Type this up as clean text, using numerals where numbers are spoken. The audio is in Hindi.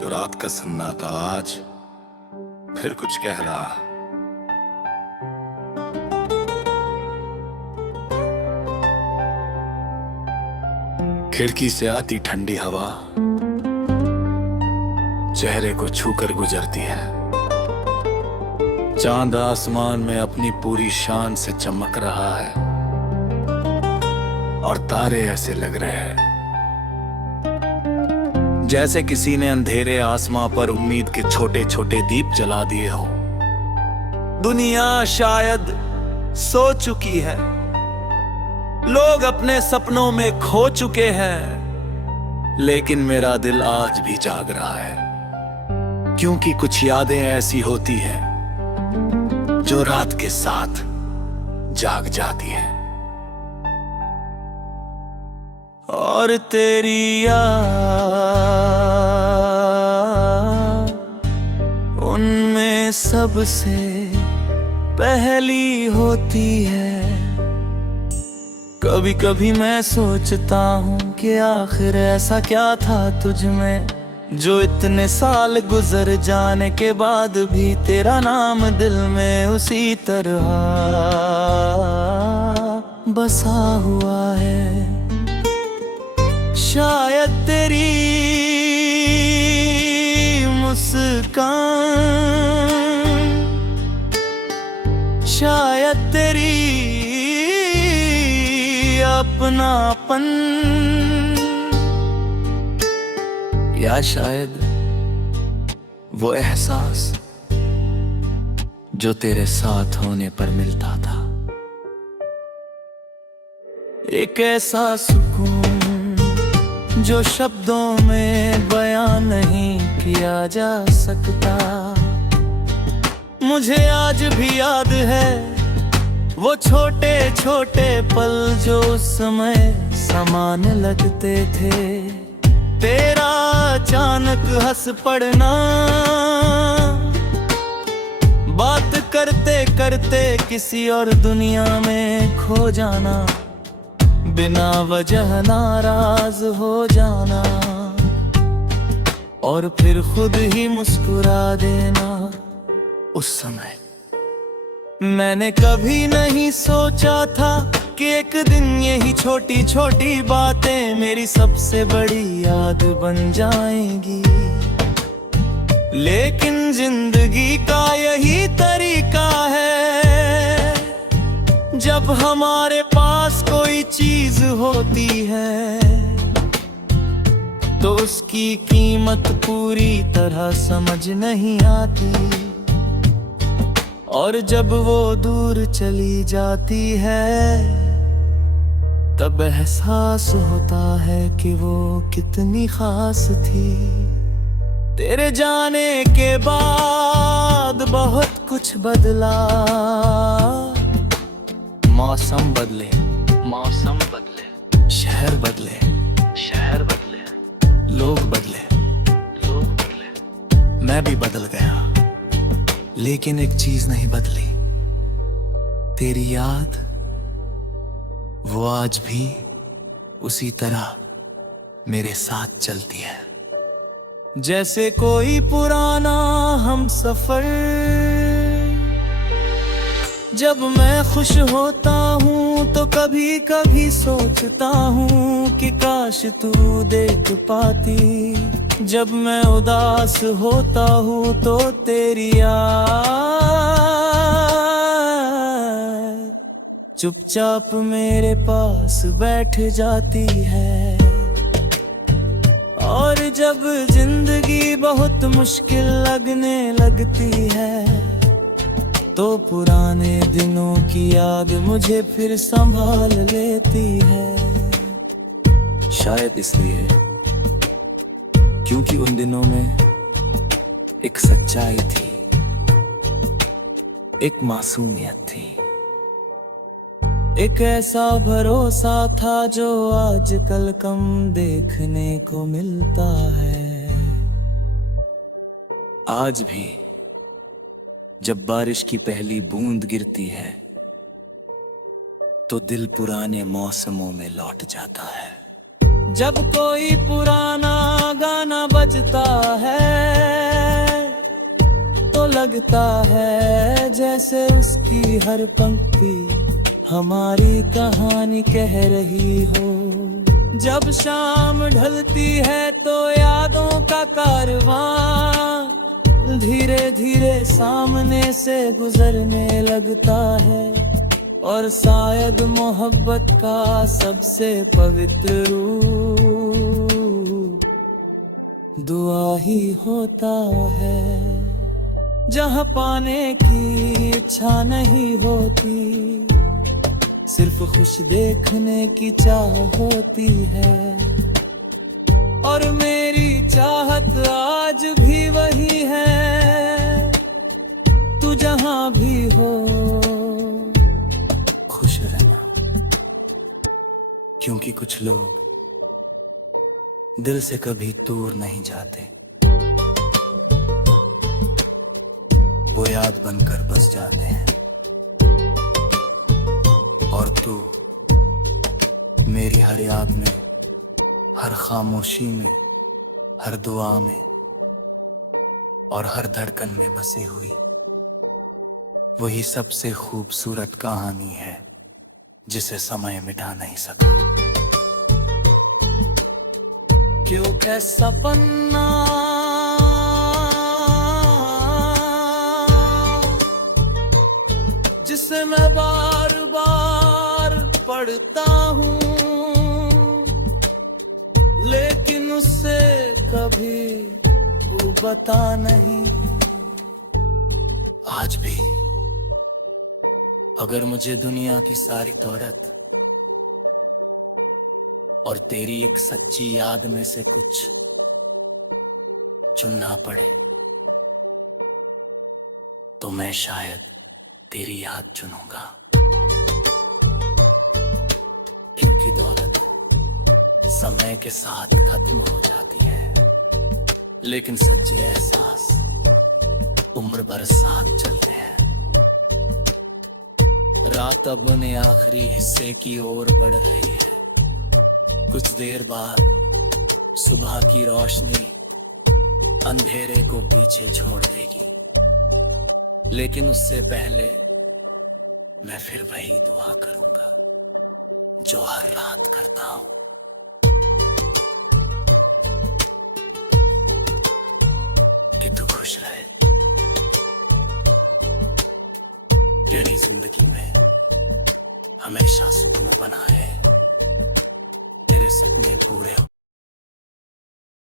जो रात का सन्नाटा आज फिर कुछ कह रहा। खिड़की से आती ठंडी हवा चेहरे को छूकर गुजरती है। चांद आसमान में अपनी पूरी शान से चमक रहा है और तारे ऐसे लग रहे हैं जैसे किसी ने अंधेरे आसमां पर उम्मीद के छोटे छोटे दीप जला दिए हो। दुनिया शायद सो चुकी है, लोग अपने सपनों में खो चुके हैं, लेकिन मेरा दिल आज भी जाग रहा है, क्योंकि कुछ यादें ऐसी होती हैं जो रात के साथ जाग जाती हैं। और तेरी याद उनमें सबसे पहली होती है। कभी कभी मैं सोचता हूँ कि आखिर ऐसा क्या था तुझ में, जो इतने साल गुजर जाने के बाद भी तेरा नाम दिल में उसी तरह बसा हुआ है। शायद तेरी मुस्कान, शायद तेरी अपनापन, या शायद वो एहसास जो तेरे साथ होने पर मिलता था। एक ऐसा सुकून जो शब्दों में बयां नहीं किया जा सकता। मुझे आज भी याद है वो छोटे छोटे पल जो उस समय समान लगते थे। तेरा अचानक हंस पड़ना, बात करते करते किसी और दुनिया में खो जाना, बिना वजह नाराज हो जाना और फिर खुद ही मुस्कुरा देना। उस समय मैंने कभी नहीं सोचा था कि एक दिन यही छोटी छोटी बातें मेरी सबसे बड़ी याद बन जाएंगी। लेकिन जिंदगी का यही तरीका है, जब हमारे पास कोई चीज होती है तो उसकी कीमत पूरी तरह समझ नहीं आती, और जब वो दूर चली जाती है तब एहसास होता है कि वो कितनी खास थी। तेरे जाने के बाद बहुत कुछ बदला, मौसम बदले, मौसम बदले, शहर बदले, शहर बदले, लोग बदले, लोग बदले, मैं भी बदल गया, लेकिन एक चीज नहीं बदली, तेरी याद वो आज भी उसी तरह मेरे साथ चलती है। जैसे कोई पुराना हम सफर, जब मैं खुश होता हूँ तो कभी कभी सोचता हूँ कि काश तू देख पाती। जब मैं उदास होता हूँ तो तेरी याद चुपचाप मेरे पास बैठ जाती है। और जब जिंदगी बहुत मुश्किल लगने लगती है तो पुराने दिनों की याद मुझे फिर संभाल लेती है। शायद इसलिए क्योंकि उन दिनों में एक सच्चाई थी, एक मासूमियत थी, एक ऐसा भरोसा था जो आजकल कम देखने को मिलता है। आज भी जब बारिश की पहली बूंद गिरती है तो दिल पुराने मौसमों में लौट जाता है। जब कोई पुराना गाना बज बजता है तो लगता है जैसे उसकी हर पंक्ति हमारी कहानी कह रही हो। जब शाम ढलती है तो यादों का कारवां धीरे धीरे सामने से गुजरने लगता है, और शायद मोहब्बत का सबसे पवित्र रूप दुआ ही होता है। जहाँ पाने की इच्छा नहीं होती, सिर्फ खुश देखने की चाह होती है। और मेरी चाहत आज भी वही है, तू जहाँ भी हो खुश रहना। क्योंकि कुछ लोग दिल से कभी दूर नहीं जाते, वो याद बनकर बस जाते हैं। और तू मेरी हर याद में, हर खामोशी में, हर दुआ में और हर धड़कन में बसी हुई वही सबसे खूबसूरत कहानी है जिसे समय मिटा नहीं सका। क्यों कैसा पन्ना जिसे मैं बार बार पढ़ता हूँ, लेकिन उससे कभी वो बता नहीं। आज भी अगर मुझे दुनिया की सारी दौलत और तेरी एक सच्ची याद में से कुछ चुनना पड़े, तो मैं शायद तेरी याद चुनूंगा। इनकी दौलत समय के साथ खत्म हो जाती है, लेकिन सच्चे एहसास उम्र भर साथ चलते हैं। रात अब अपने आखिरी हिस्से की ओर बढ़ रही है। कुछ देर बाद सुबह की रोशनी अंधेरे को पीछे छोड़ देगी, लेकिन उससे पहले मैं फिर वही दुआ करूंगा जो हर रात करता हूं, कि तू खुश रहे। तेरी जिंदगी में हमेशा सुकून बना है।